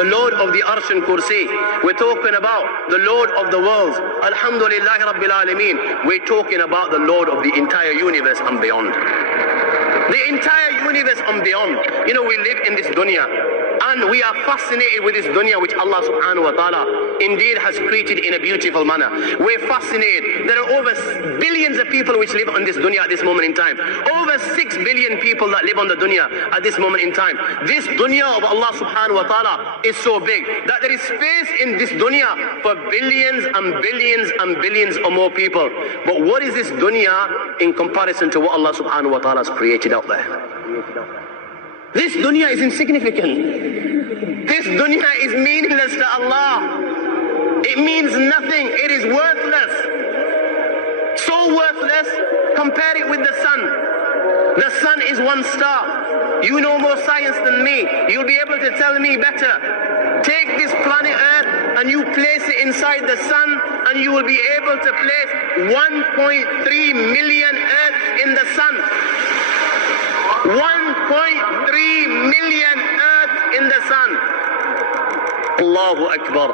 the Lord of the Arsh and Kursi. We're talking about the Lord of the worlds. Alhumdulillah Rabbil Alameen. We're talking about the Lord of the entire universe and beyond. The entire universe and beyond. You know, we live in this dunya, and we are fascinated with this dunya which Allah subhanahu wa ta'ala indeed has created in a beautiful manner. We're fascinated. There are over billions of people which live on this dunya at this moment in time. Over 6 billion people that live on the dunya at this moment in time. This dunya of Allah subhanahu wa ta'ala is so big that there is space in this dunya for billions and billions and billions or more people. But what is this dunya in comparison to what Allah subhanahu wa ta'ala has created out there? This dunya is insignificant. This dunya is meaningless to Allah. It means nothing. It is worthless. So worthless, compare it with the sun. The sun is one star. You know more science than me. You'll be able to tell me better. Take this planet Earth and you place it inside the sun, and you will be able to place 1.3 million Earths in the sun. 1.3 million Earths in the sun. Allahu Akbar.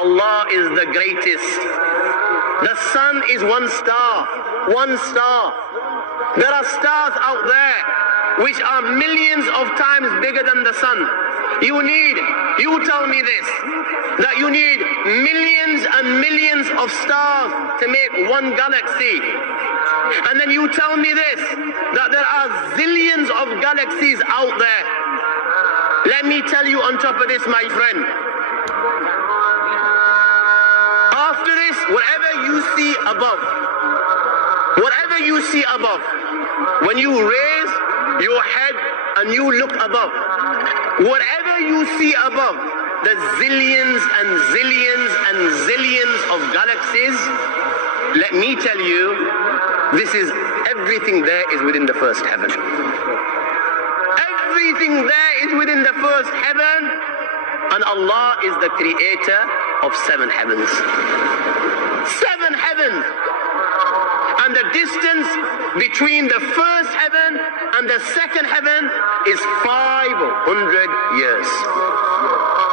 Allah is the greatest. The sun is one star. One star. There are stars out there which are millions of times bigger than the sun. You tell me this, that you need millions and millions of stars to make one galaxy. And then you tell me this, that there are zillions of galaxies out there. Let me tell you on top of this, my friend. After this, whatever you see above, when you raise your head and you look above, whatever you see above, the zillions and zillions and zillions of galaxies, let me tell you, this is everything there is within the first heaven. Everything there is within the first heaven, and Allah is the creator of 7 heavens. 7 heavens! And the distance between the first heaven and the second heaven is 500 years.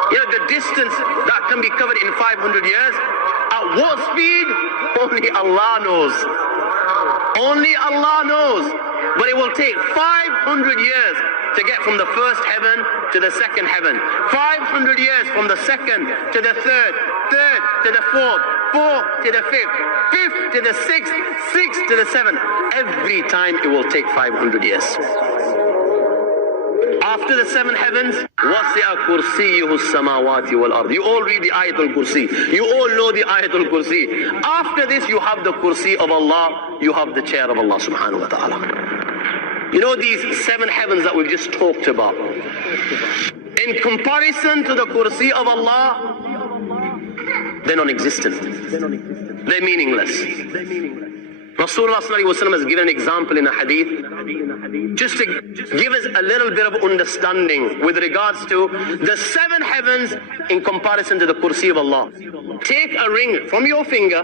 You know, the distance that can be covered in 500 years, at what speed? Only Allah knows. Only Allah knows. But it will take 500 years to get from the first heaven to the second heaven. 500 years from the second to the third, third to the fourth, fourth to the fifth, fifth to the sixth, sixth to the seventh. Every time it will take 500 years. After the 7 heavens, وَسِعَ كُرْسِيُّهُ السَّمَاوَاتِ وَالْأَرْضِ. You all read the Ayatul Kursi. You all know the Ayatul Kursi. After this, you have the Kursi of Allah. You have the chair of Allah subhanahu wa ta'ala. You know these 7 heavens that we've just talked about, in comparison to the Kursi of Allah, they're non-existent. They're meaningless. Rasulullah has given an example in a hadith, just to give us a little bit of understanding with regards to the 7 heavens in comparison to the Kursi of Allah. Take a ring from your finger,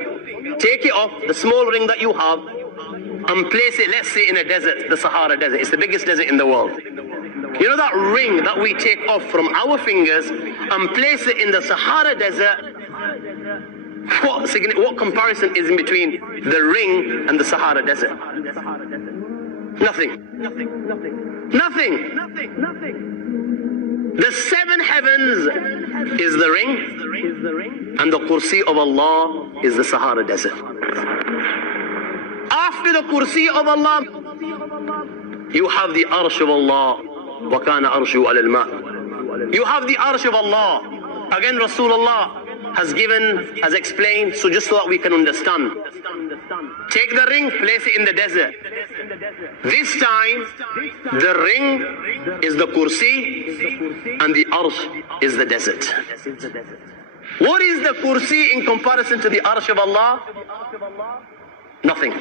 take it off, the small ring that you have, and place it, let's say, in a desert, the Sahara Desert. It's the biggest desert in the world. You know that ring that we take off from our fingers and place it in the Sahara Desert? What comparison is in between the ring and the Sahara Desert? Nothing. The 7 heavens is the ring, and the Kursi of Allah is the Sahara Desert. After the Kursi of Allah, you have the Arsh of Allah. وَكَانَ أَرْشُهُ عَلَى الْمَاءِ. You have the Arsh of Allah. Again, Rasulullah has explained, so just so that we can understand. Take the ring, place it in the desert. This time, the ring is the Kursi and the Arsh is the desert. What is the Kursi in comparison to the Arsh of Allah? Nothing.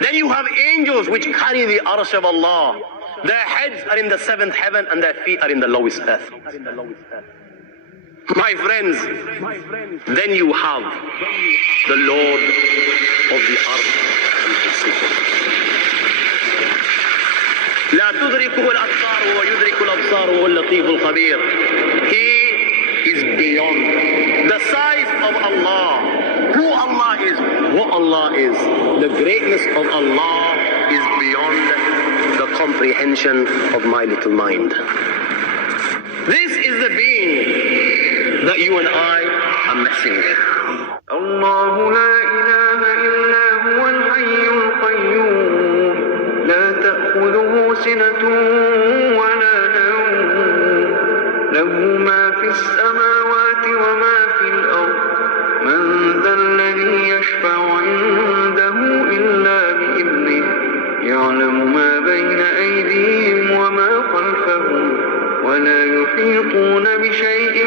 Then you have angels which carry the Arsh of Allah. Their heads are in the 7th heaven and their feet are in the lowest earth. My friends, then you have the Lord of the earth and the sea. لا تدركه الأبصار ويدرك الأبصار وهو اللطيف الخبير. He is beyond the size of Allah, who Allah is, what Allah is. The greatness of Allah is beyond the comprehension of my little mind. This is the being that you and I are messing with. الله لا إله إلا هو الحي القيوم لا تأخذه سنة ولا نوم له ما في السماوات وما في الأرض من ذا الذي يشفع عنده إلا بإذنه يعلم ما بين أيديهم وما خلفهم ولا يحيطون بشيء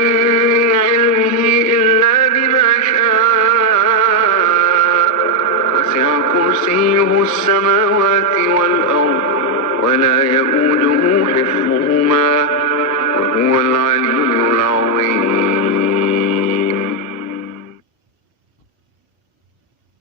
من علمه إلا بما شاء وسع كرسيه السماوات والأرض ولا يؤوده حفظهما